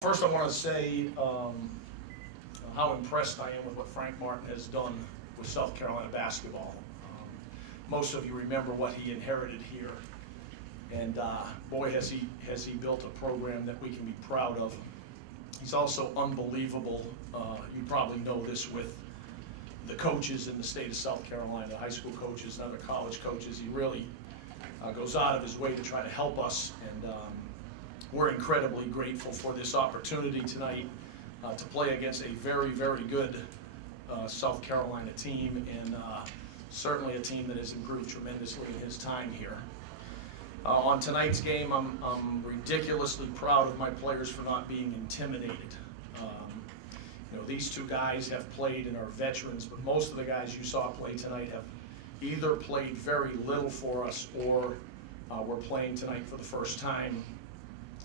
First, I want to say how impressed I am with what Frank Martin has done with South Carolina basketball. Most of you remember what he inherited here, and boy, has he built a program that we can be proud of. He's also unbelievable. You probably know this with the coaches in the state of South Carolina, high school coaches and other college coaches. He really goes out of his way to try to help us, and we're incredibly grateful for this opportunity tonight to play against a very, very good South Carolina team, and certainly a team that has improved tremendously in his time here. On tonight's game, I'm ridiculously proud of my players for not being intimidated. You know, these two guys have played and are veterans, but most of the guys you saw play tonight have either played very little for us or were playing tonight for the first time,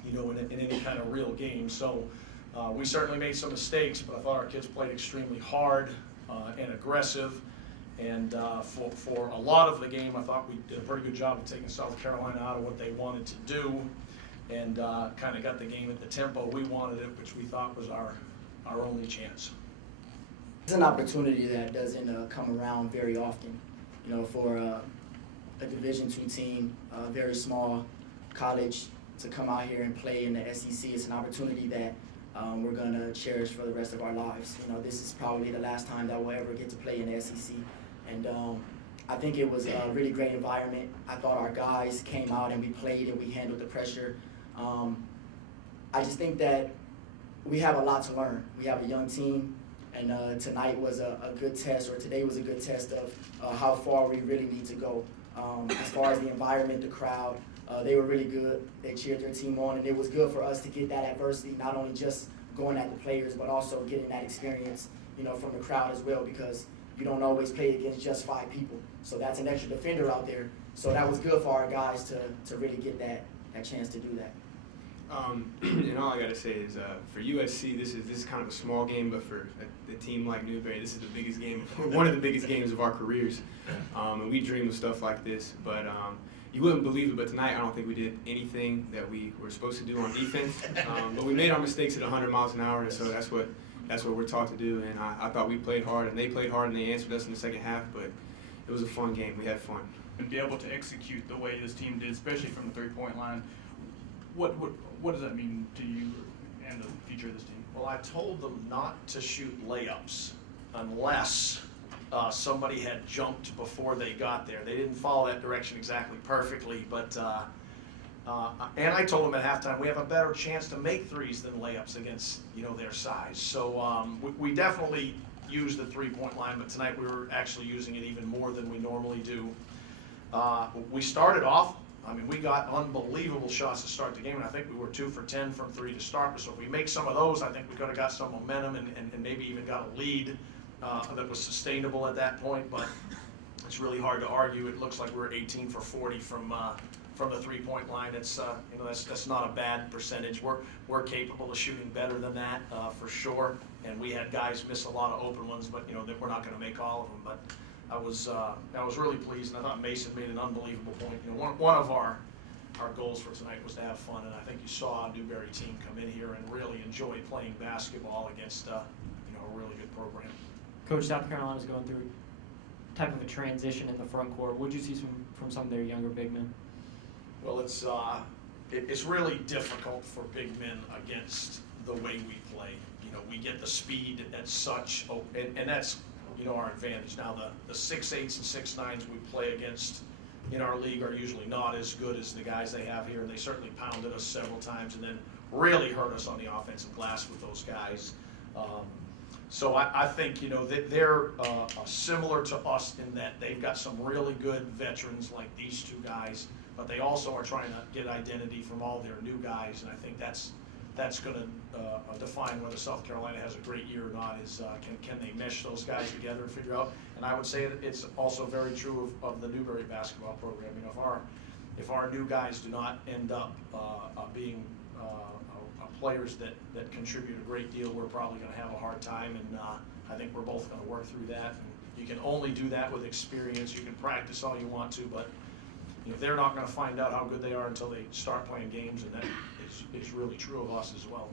you know, in any kind of real game. So we certainly made some mistakes, but I thought our kids played extremely hard and aggressive. And for a lot of the game, I thought we did a pretty good job of taking South Carolina out of what they wanted to do, and kind of got the game at the tempo we wanted it, which we thought was our only chance. It's an opportunity that doesn't come around very often. You know, for a Division II team, a very small college, to come out here and play in the SEC, it's an opportunity that we're going to cherish for the rest of our lives. You know, this is probably the last time that we'll ever get to play in the SEC. And I think it was a really great environment. I thought our guys came out and we played and we handled the pressure. I just think that we have a lot to learn. We have a young team, and tonight was a good test, or today was a good test of how far we really need to go. As far as the environment, the crowd, they were really good. They cheered their team on, and it was good for us to get that adversity, not only just going at the players, but also getting that experience, you know, from the crowd as well, because you don't always play against just 5 people. So that's an extra defender out there. So that was good for our guys to really get that chance to do that. And all I gotta say is, for USC, this is kind of a small game, but for a team like Newberry, this is the biggest game, one of the biggest games of our careers. And we dream of stuff like this, but you wouldn't believe it, but tonight I don't think we did anything that we were supposed to do on defense. But we made our mistakes at 100 miles an hour, and so that's what we're taught to do. And I thought we played hard, and they played hard, and they answered us in the second half. But it was a fun game. We had fun. And be able to execute the way this team did, especially from the three-point line. What does that mean to you and the future of this team? Well, I told them not to shoot layups unless somebody had jumped before they got there. They didn't follow that direction exactly perfectly, but and I told them at halftime we have a better chance to make threes than layups against, you know, their size. So we definitely used the three-point line, but tonight we were actually using it even more than we normally do. We started off, I mean, we got unbelievable shots to start the game, and I think we were 2 for 10 from 3 to start. So if we make some of those, I think we could have got some momentum and maybe even got a lead that was sustainable at that point. But it's really hard to argue. It looks like we were 18 for 40 from the three-point line. It's you know, that's not a bad percentage. We're capable of shooting better than that for sure. And we had guys miss a lot of open ones, but you know that we're not going to make all of them. But I was really pleased, and I thought Mason made an unbelievable point. You know, one of our goals for tonight was to have fun, and I think you saw a Newberry team come in here and really enjoy playing basketball against you know, a really good program. Coach, South Carolina's going through type of a transition in the front court. What did you see from some of their younger big men? Well, it's really difficult for big men against the way we play. You know, we get the speed at such, and that's, you know, our advantage. Now the 6'8" and 6'9" we play against in our league are usually not as good as the guys they have here, and they certainly pounded us several times and then really hurt us on the offensive glass with those guys. So I think, you know, that they're similar to us in that they've got some really good veterans like these two guys, but they also are trying to get identity from all their new guys, and I think that's going to define whether South Carolina has a great year or not. Is can they mesh those guys together and figure out? And I would say that it's also very true of the Newberry basketball program. You know, if our new guys do not end up being players that contribute a great deal, we're probably going to have a hard time. And I think we're both going to work through that. And you can only do that with experience. You can practice all you want to, but you know, they're not going to find out how good they are until they start playing games, and that is really true of us as well.